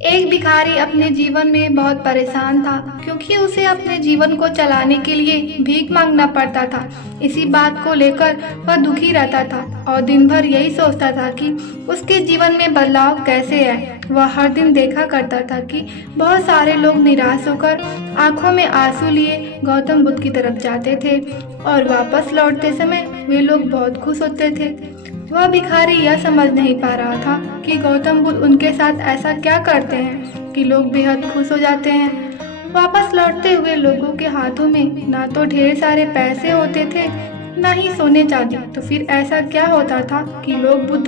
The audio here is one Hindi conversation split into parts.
एक भिखारी अपने जीवन में बहुत परेशान था क्योंकि उसे अपने जीवन को चलाने के लिए भीख मांगना पड़ता था। इसी बात को लेकर वह दुखी रहता था और दिन भर यही सोचता था कि उसके जीवन में बदलाव कैसे आए। वह हर दिन देखा करता था कि बहुत सारे लोग निराश होकर आंखों में आंसू लिए गौतम बुद्ध की तरफ जाते थे और वापस लौटते समय वे लोग बहुत खुश होते थे। वह भिखारी यह समझ नहीं पा रहा था कि गौतम बुद्ध उनके साथ ऐसा क्या करते हैं कि लोग बेहद खुश हो जाते हैं। वापस लौटते हुए लोगों के हाथों में ना तो ढेर सारे पैसे होते थे, ना ही सोने चांदी। तो फिर ऐसा क्या होता था कि लोग बुद्ध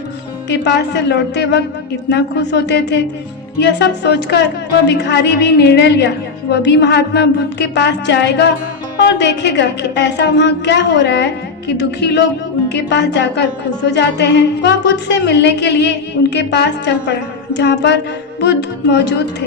के पास से लौटते वक्त इतना खुश होते थे। यह सब सोचकर वह भिखारी भी निर्णय लिया, वह भी महात्मा बुद्ध के पास जाएगा और देखेगा कि ऐसा वहाँ क्या हो रहा है कि दुखी लोग उनके पास जाकर खुश हो जाते हैं। वह बुद्ध से मिलने के लिए उनके पास चल पड़ा, जहाँ पर बुद्ध मौजूद थे।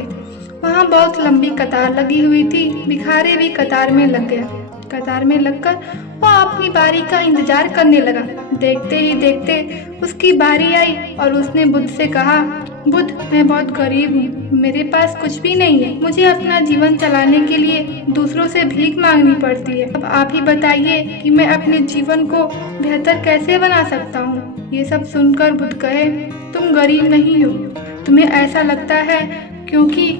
वहाँ बहुत लंबी कतार लगी हुई थी। भिखारी भी कतार में लग गया। कतार में लगकर वह अपनी बारी का इंतजार करने लगा। देखते ही देखते उसकी बारी आई और उसने बुद्ध से कहा, बुद्ध, मैं बहुत गरीब हूँ, मेरे पास कुछ भी नहीं है। मुझे अपना जीवन चलाने के लिए दूसरों से भीख मांगनी पड़ती है। अब आप ही बताइए कि मैं अपने जीवन को बेहतर कैसे बना सकता हूँ। ये सब सुनकर बुद्ध कहे, तुम गरीब नहीं हो, तुम्हें ऐसा लगता है क्योंकि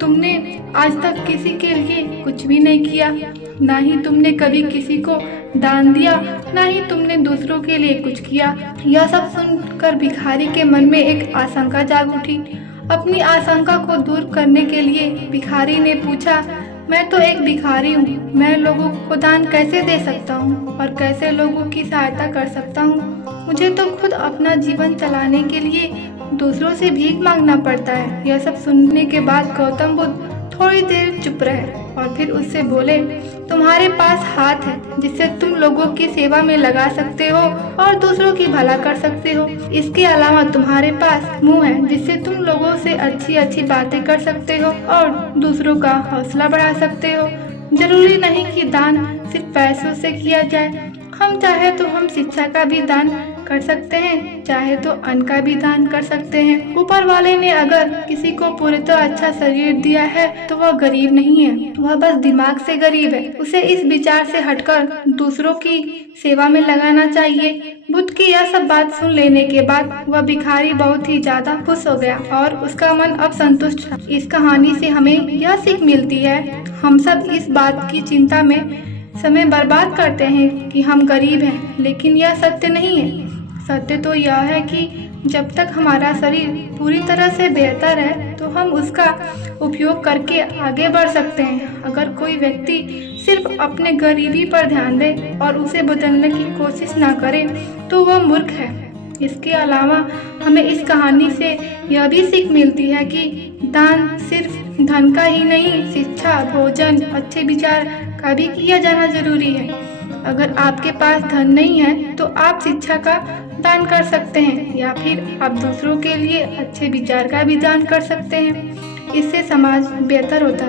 तुमने आज तक किसी के लिए कुछ भी नहीं किया, ना ही तुमने कभी किसी को दान दिया, ना ही तुमने दूसरों के लिए कुछ किया। यह सब सुनकर भिखारी के मन में एक आशंका जाग उठी। अपनी आशंका को दूर करने के लिए भिखारी ने पूछा, मैं तो एक भिखारी हूँ, मैं लोगों को दान कैसे दे सकता हूँ और कैसे लोगों की सहायता कर सकता हूँ। मुझे तो खुद अपना जीवन चलाने के लिए दूसरों से भीख मांगना पड़ता है। यह सब सुनने के बाद गौतम बुद्ध थोड़ी देर चुप रहे और फिर उससे बोले, तुम्हारे पास हाथ है जिससे तुम लोगों की सेवा में लगा सकते हो और दूसरों की भला कर सकते हो। इसके अलावा तुम्हारे पास मुंह है जिससे तुम लोगों से अच्छी अच्छी बातें कर सकते हो और दूसरों का हौसला बढ़ा सकते हो। जरूरी नहीं कि दान सिर्फ पैसों से किया जाए। हम चाहे तो हम शिक्षा का भी दान कर सकते हैं, चाहे तो अन्न का भी दान कर सकते हैं। ऊपर वाले ने अगर किसी को पूर्णतः अच्छा शरीर दिया है तो वह गरीब नहीं है, वह बस दिमाग से गरीब है। उसे इस विचार से हटकर दूसरों की सेवा में लगाना चाहिए। बुद्ध की यह सब बात सुन लेने के बाद वह भिखारी बहुत ही ज्यादा खुश हो गया और उसका मन अब संतुष्ट था। इस कहानी से हमें यह सीख मिलती है, हम सब इस बात की चिंता में समय बर्बाद करते हैं कि हम गरीब हैं, लेकिन यह सत्य नहीं है। सत्य तो यह है कि जब तक हमारा शरीर पूरी तरह से बेहतर है तो हम उसका उपयोग करके आगे बढ़ सकते हैं। अगर कोई व्यक्ति सिर्फ अपने गरीबी पर ध्यान दे और उसे बदलने की कोशिश ना करे तो वह मूर्ख है। इसके अलावा हमें इस कहानी से यह भी सीख मिलती है कि दान सिर्फ धन का ही नहीं, शिक्षा, भोजन, अच्छे विचार का भी किया जाना जरूरी है। अगर आपके पास धन नहीं है तो आप शिक्षा का दान कर सकते हैं या फिर आप दूसरों के लिए अच्छे विचार का भी दान कर सकते हैं। इससे समाज बेहतर होता है।